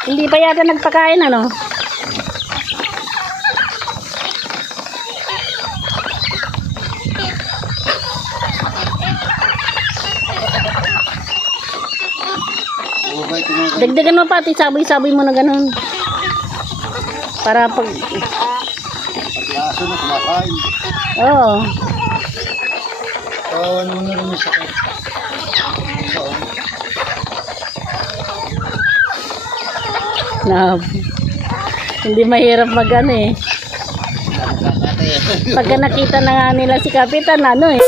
Hindi pa yata nagpakain ano? Dagdagan mo pati, saboy-saboy mo na ganun. Para pag... aso na kumakain. Oo. Kawawan mo na rin yung sakit. Na, hindi mahirap mag ano eh. Pagka nakita na nga nila si Kapitan, ano eh.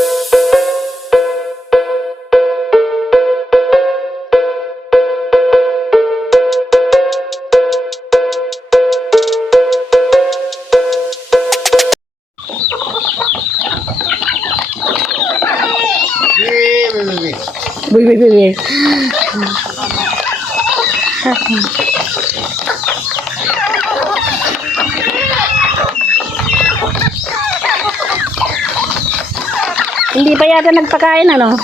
Buy, buy, buy, buy. Hindi pa yata nagpakain ano?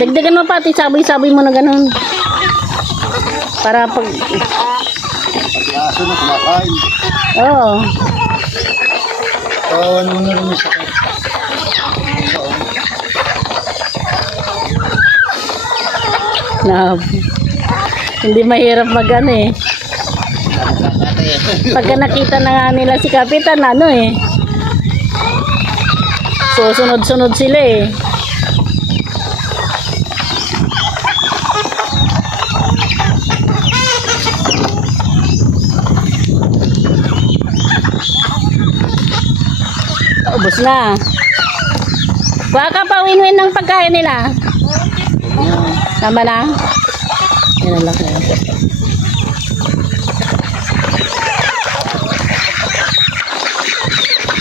Dagdagan mo pati, saboy-saboy mo na ganun. Para pag... pati aso na kumakain. Oo. Kawawan mo na rin yung sakit. Na, hindi mahirap mag ano eh. Pagka nakita na nga nila si Kapitan, ano eh. Susunod-sunod sila eh. Ubus na. Baka pa win-win ng pagkain nila. Tama na? Yan ang laki.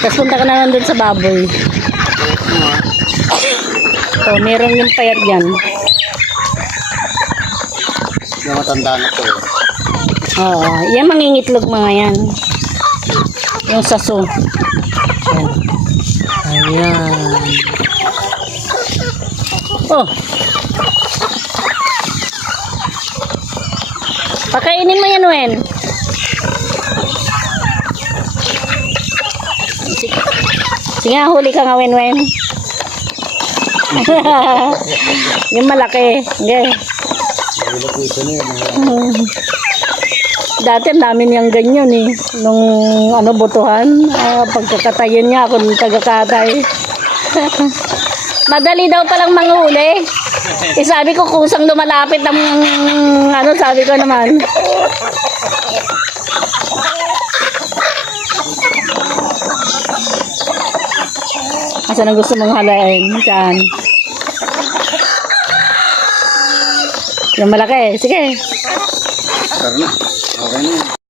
Tapos punta ka na lang dun sa baboy. So, meron yung payat dyan. Yung matanda na to. Oo, yan mangingitlog mga yan. Yung saso. Ayan. Ayan. Oh. Pakainin mo yan, Wen. Sige, nga, huli ka nga, Wen, Wen. yung malaki. Okay. Wala po ito na yun. Dati ang dami niyang ganyan eh. Nung ano, botohan. Ah, pagkakatayin niya ako ng tagakatay. Madali daw palang manghuli. Eh sabi ko kusang lumalapit ng ano sabi ko naman. Asa na gusto mong halain? Saan? Yung malaki. Sige. Sir na. Okay na.